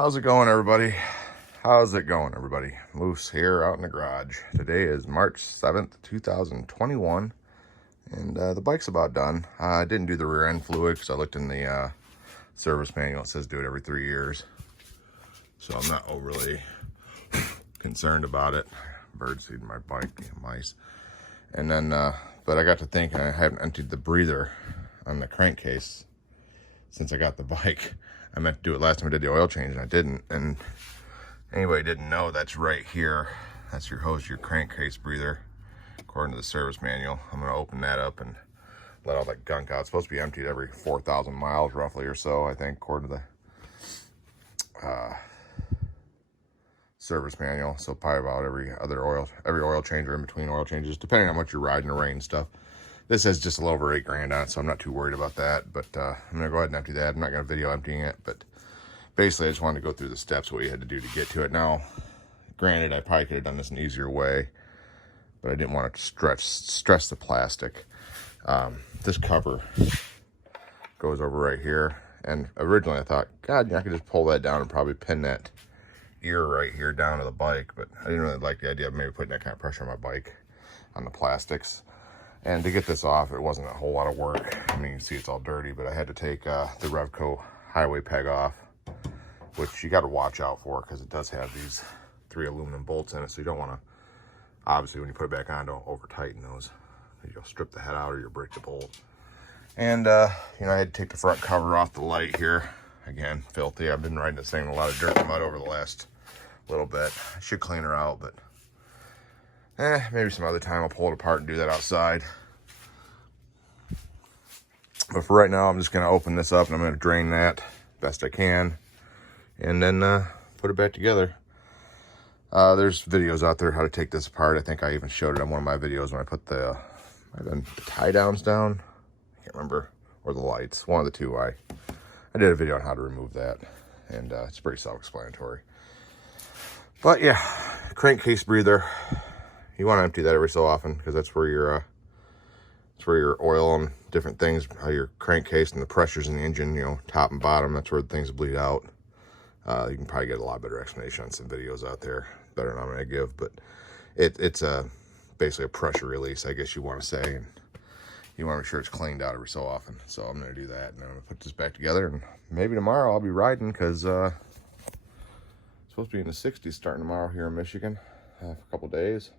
How's it going, everybody? How's it going, everybody? Moose here out in the garage. Today is March 7th, 2021, and the bike's about done. I didn't do the rear end fluid because I looked in the service manual. It says do it every 3 years, so I'm not overly concerned about it. Birdseed my bike, mice. And then, but I got to thinking, I haven't emptied the breather on the crankcase since I got the bike. I meant to do it last time I did the oil change, and I didn't. And anybody didn't know, that's right here. That's your hose, your crankcase breather, according to the service manual. I'm going to open that up and let all that gunk out. It's supposed to be emptied every 4,000 miles, roughly, or so, I think, according to the service manual. So probably about every oil change or in between oil changes, depending on what you're riding, the rain and stuff. This has just a little over $8,000 on it, so I'm not too worried about that. But I'm gonna go ahead and empty that. I'm not gonna video emptying it, but basically I just wanted to go through the steps, what you had to do to get to it. Now, granted, I probably could have done this an easier way, but I didn't want to stress the plastic. This cover goes over right here, and originally I thought, God, I could just pull that down and probably pin that ear right here down to the bike, but I didn't really like the idea of maybe putting that kind of pressure on my bike, on the plastics. And to get this off, it wasn't a whole lot of work. I mean, you can see it's all dirty, but I had to take the Revco highway peg off, which you got to watch out for because it does have these 3 aluminum bolts in it. So you don't want to, obviously, when you put it back on, don't over tighten those. You'll strip the head out or you'll break the bolt. And, you know, I had to take the front cover off the light here. Again, filthy. I've been riding this thing in a lot of dirt and mud over the last little bit. I should clean her out, but maybe some other time I'll pull it apart and do that outside. But for right now, I'm just going to open this up and I'm going to drain that best I can. And then put it back together. There's videos out there how to take this apart. I think I even showed it on one of my videos when I put the tie downs down. I can't remember. Or the lights. One of the two. I did a video on how to remove that. And it's pretty self-explanatory. But yeah, crankcase breather. You want to empty that every so often because that's where your oil and different things, how your crankcase and the pressures in the engine, you know, top and bottom, that's where things bleed out. You can probably get a lot better explanation on some videos out there, better than I'm going to give, but it's basically a pressure release, I guess you want to say, and you want to make sure it's cleaned out every so often. So I'm going to do that, and I'm going to put this back together, and maybe tomorrow I'll be riding because it's supposed to be in the 60s starting tomorrow here in Michigan, a couple days.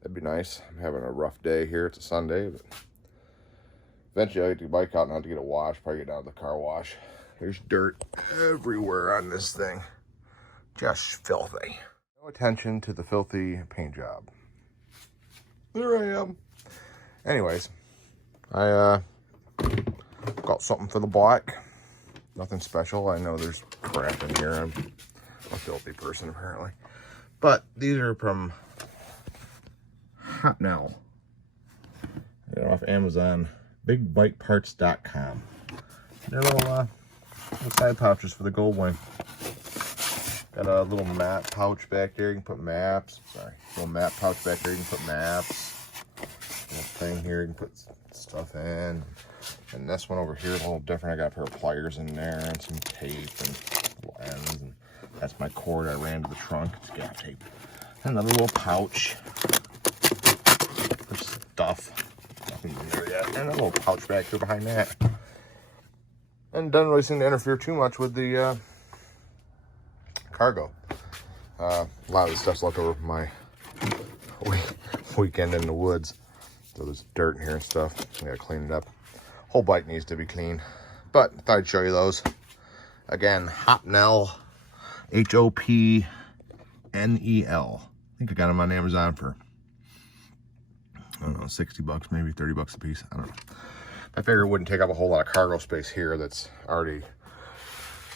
That'd be nice. I'm having a rough day here. It's a Sunday, but eventually I'll get the bike out now to get it washed. Probably get down to the car wash. There's dirt everywhere on this thing. Just filthy. No attention to the filthy paint job. There I am. Anyways, I got something for the bike. Nothing special. I know there's crap in here. I'm a filthy person apparently. But these are from Hopnel. They're off Amazon. BigBikeParts.com. They're little side pouches for the Goldwing. Got a little map pouch back there. You can put maps. Sorry, little map pouch back there. You can put maps. This thing here, you can put stuff in. And this one over here is a little different. I got a pair of pliers in there and some tape and little ends. And that's my cord I ran to the trunk. It's gaff tape. Another little pouch. Stuff. Nothing in there yet. And a little pouch back here behind that. And doesn't really seem to interfere too much with the cargo. A lot of the stuff's left over from my weekend in the woods. So there's dirt in here and stuff. I gotta clean it up. Whole bike needs to be clean. But I thought I'd show you those. Again, Hopnel. Hopnel. I think I got them on Amazon for, I don't know, 60 bucks, maybe 30 bucks a piece. I don't know. I figured it wouldn't take up a whole lot of cargo space here. That's already,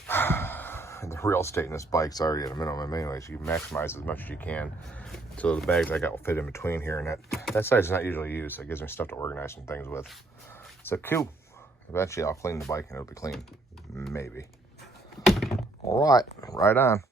the real estate in this bike's already at a minimum anyway, so you maximize as much as you can. So the bags I got will fit in between here, and that size is not usually used, so it gives me stuff to organize some things with. So cool. Eventually I'll clean the bike and it'll be clean. Maybe. All right, right on.